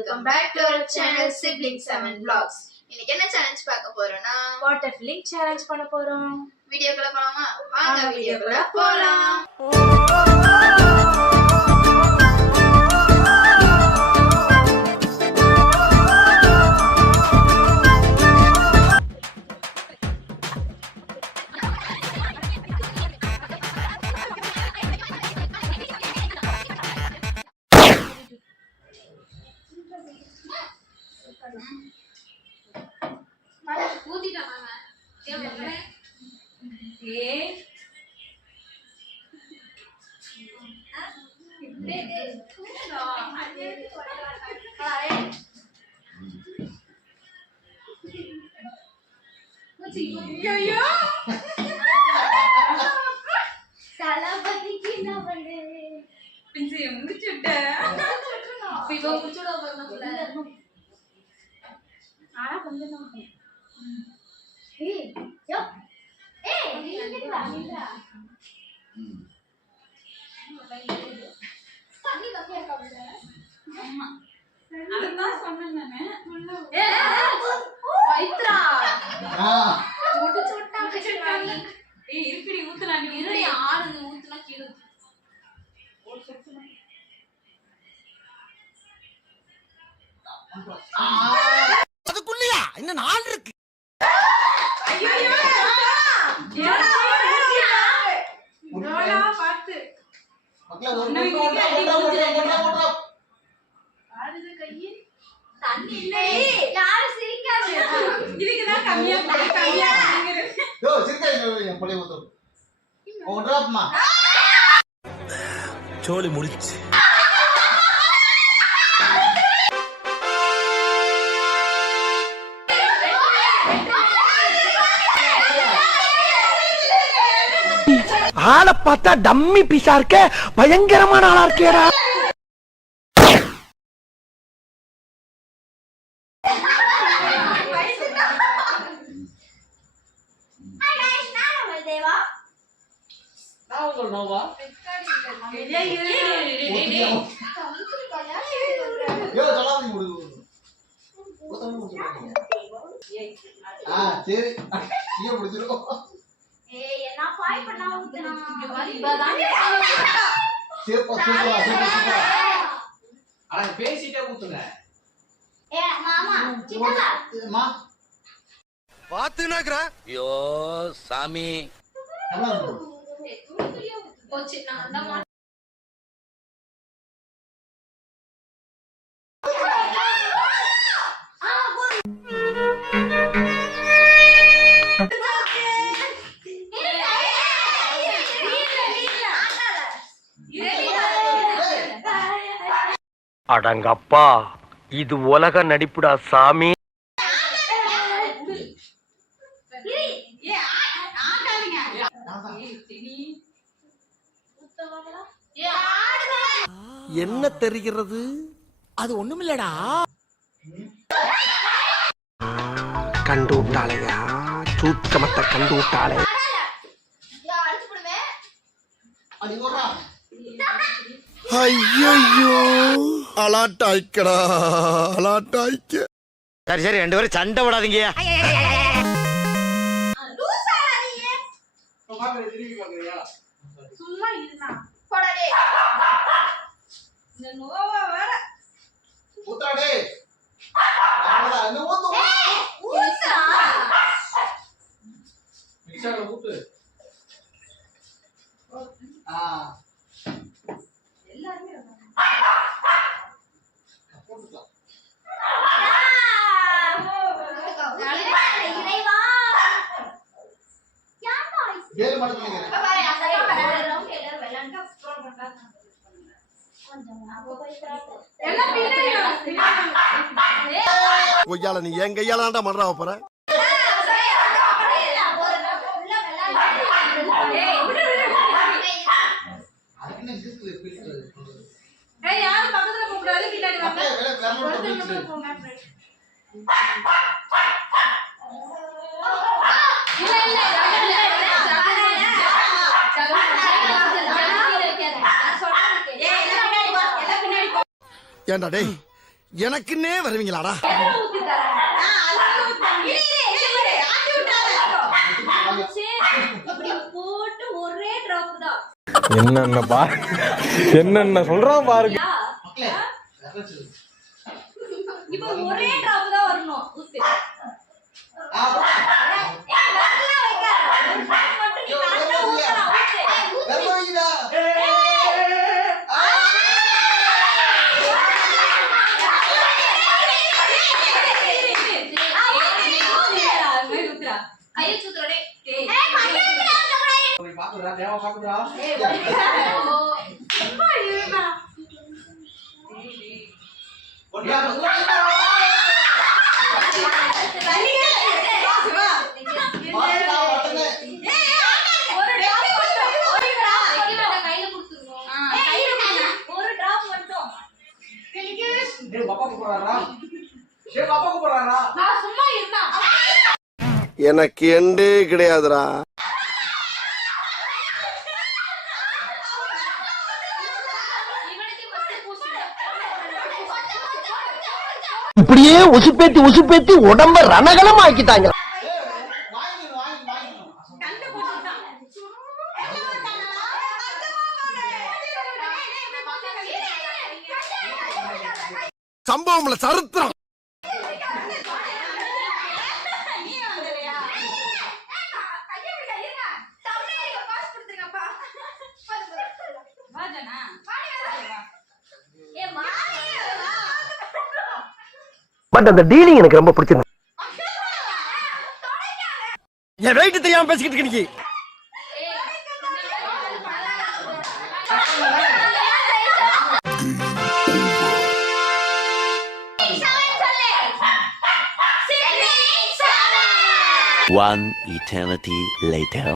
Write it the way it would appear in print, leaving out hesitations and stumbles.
welcome back to our channel Sibling 7 Vlogs. இன்னைக்கு என்ன challenge பார்க்க போறோம்னா வாட்டர் ஃபில்லிங் சேலஞ்ச் பண்ண போறோம். வீடியோக்குள்ள போலாமா? வாங்க வீடியோக்குள்ள போலாம். அதுக்குள்ளயா இன்னும் 4 இருக்கு. சோலி முடிச்சு ஆளை பார்த்தா டம்மி பீஸா இருக்க, பயங்கரமான ஆளா இருக்கேடா. பேசிட்டே ஊத்துங்க. பாத்துனாக்குறா. ஐயோ சாமி அடங்கப்பா, இது உலக நடிப்புடா சாமி. என்ன தெரிகிறது? அது ஒண்ணுமில்லடா. கண்டு விட்டாளையா, சூச்சமத்தை கண்டு விட்டாளே. ஐயோ அலாட்டாய்க்கடா, அலாட்டாய்க்க. சரி சரி, 2 பேரும் சண்டை விடாதீங்க. கொய்யால நீ என் கையால தான்டா மறா போற. ஏன்டா டேய், எனக்குன்னே வருவீங்களாடா? போட்டு ஒரே டிராப் தான். என்னென்ன சொல்றான் பாருங்க. இப்போ ஒரே டிராப் தான் வரணும். ஊத்து. எனக்கு எண்டே கிடையாதுடா. இப்படியே உசுப்பேத்தி உடம்ப ரணகலம் ஆக்கிட்டாங்க. சம்பவம்ல சரித்திரம். பட் அந்த டீலிங் எனக்கு ரொம்ப பிடிச்சிருக்கு. என் வெயிட் தெரியாம பேசிக்கிட்டு இருக்கீங்க. One eternity later.